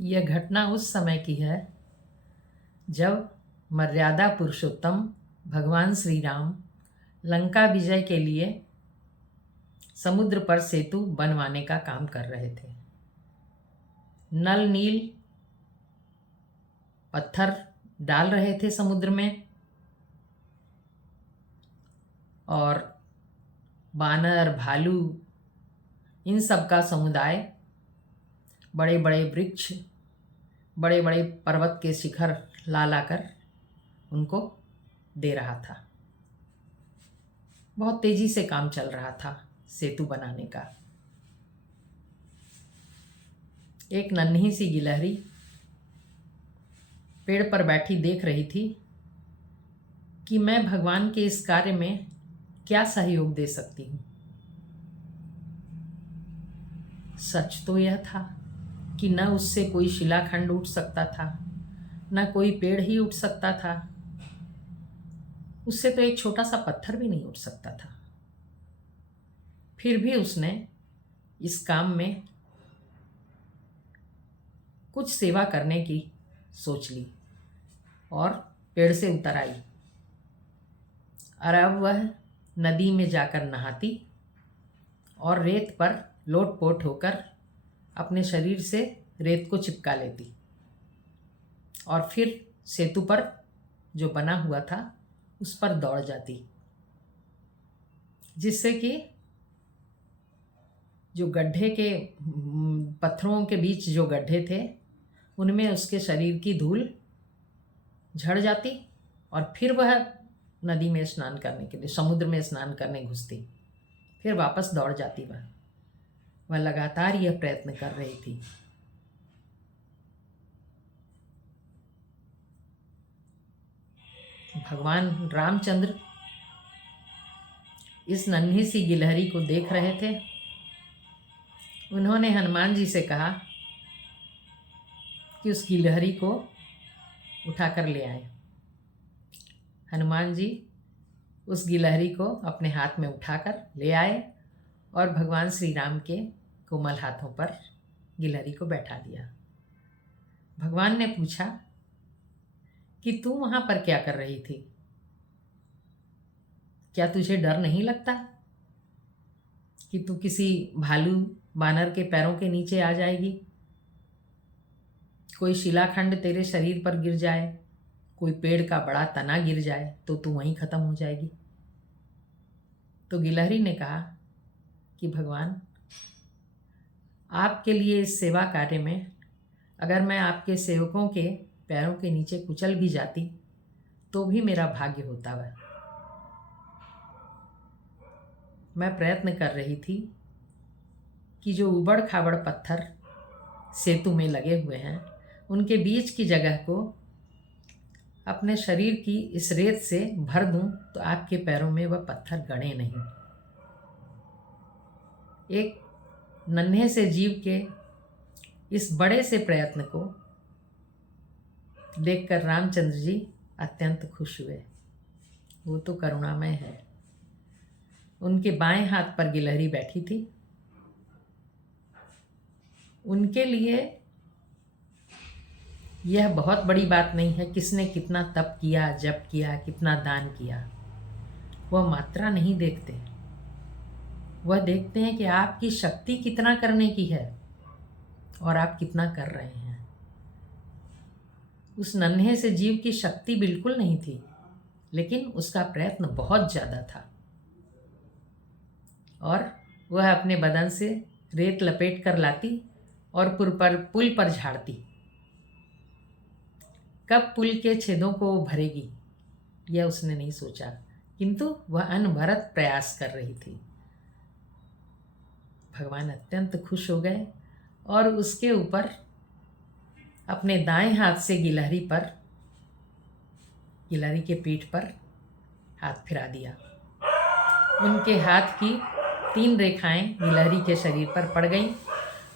यह घटना उस समय की है जब मर्यादा पुरुषोत्तम भगवान श्री राम लंका विजय के लिए समुद्र पर सेतु बनवाने का काम कर रहे थे। नल नील पत्थर डाल रहे थे समुद्र में और बानर भालू इन सब का समुदाय बड़े बड़े वृक्ष बड़े बड़े पर्वत के शिखर ला लाकर उनको दे रहा था। बहुत तेजी से काम चल रहा था सेतु बनाने का। एक नन्ही सी गिलहरी पेड़ पर बैठी देख रही थी कि मैं भगवान के इस कार्य में क्या सहयोग दे सकती हूँ। सच तो यह था कि न उससे कोई शिलाखंड उठ सकता था, न कोई पेड़ ही उठ सकता था, उससे तो एक छोटा सा पत्थर भी नहीं उठ सकता था। फिर भी उसने इस काम में कुछ सेवा करने की सोच ली और पेड़ से उतर आई। और अब वह नदी में जाकर नहाती और रेत पर लोट-पोट होकर अपने शरीर से रेत को चिपका लेती और फिर सेतु पर जो बना हुआ था उस पर दौड़ जाती, जिससे कि जो गड्ढे के पत्थरों के बीच जो गड्ढे थे उनमें उसके शरीर की धूल झड़ जाती और फिर वह नदी में स्नान करने के लिए समुद्र में स्नान करने घुसती। फिर वापस दौड़ जाती। वह लगातार यह प्रयत्न कर रही थी। भगवान रामचंद्र इस नन्ही सी गिलहरी को देख रहे थे। उन्होंने हनुमान जी से कहा कि उस गिलहरी को उठाकर ले आए। हनुमान जी उस गिलहरी को अपने हाथ में उठाकर ले आए और भगवान श्री राम के कोमल हाथों पर गिलहरी को बैठा दिया। भगवान ने पूछा कि तू वहाँ पर क्या कर रही थी? क्या तुझे डर नहीं लगता कि तू किसी भालू बानर के पैरों के नीचे आ जाएगी? कोई शिलाखंड तेरे शरीर पर गिर जाए, कोई पेड़ का बड़ा तना गिर जाए तो तू वहीं ख़त्म हो जाएगी। तो गिलहरी ने कहा कि भगवान, आपके लिए इस सेवा कार्य में अगर मैं आपके सेवकों के पैरों के नीचे कुचल भी जाती तो भी मेरा भाग्य होता। वह मैं प्रयत्न कर रही थी कि जो उबड़ खाबड़ पत्थर सेतु में लगे हुए हैं उनके बीच की जगह को अपने शरीर की इस रेत से भर दूं तो आपके पैरों में वह पत्थर गड़े नहीं। एक नन्हे से जीव के इस बड़े से प्रयत्न को देखकर रामचंद्र जी अत्यंत खुश हुए। वो तो करुणामय है। उनके बाएं हाथ पर गिलहरी बैठी थी। उनके लिए यह बहुत बड़ी बात नहीं है किसने कितना तप किया, जप किया, कितना दान किया। वह मात्रा नहीं देखते, वह देखते हैं कि आपकी शक्ति कितना करने की है और आप कितना कर रहे हैं। उस नन्हे से जीव की शक्ति बिल्कुल नहीं थी, लेकिन उसका प्रयत्न बहुत ज़्यादा था और वह अपने बदन से रेत लपेट कर लाती और पुल पर झाड़ती। कब पुल के छेदों को भरेगी यह उसने नहीं सोचा, किंतु वह अनवरत प्रयास कर रही थी। भगवान अत्यंत खुश हो गए और उसके ऊपर अपने दाएं हाथ से गिलहरी के पीठ पर हाथ फिरा दिया। उनके हाथ की 3 रेखाएं गिलहरी के शरीर पर पड़ गईं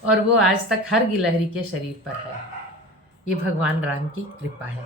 और वो आज तक हर गिलहरी के शरीर पर है। ये भगवान राम की कृपा है।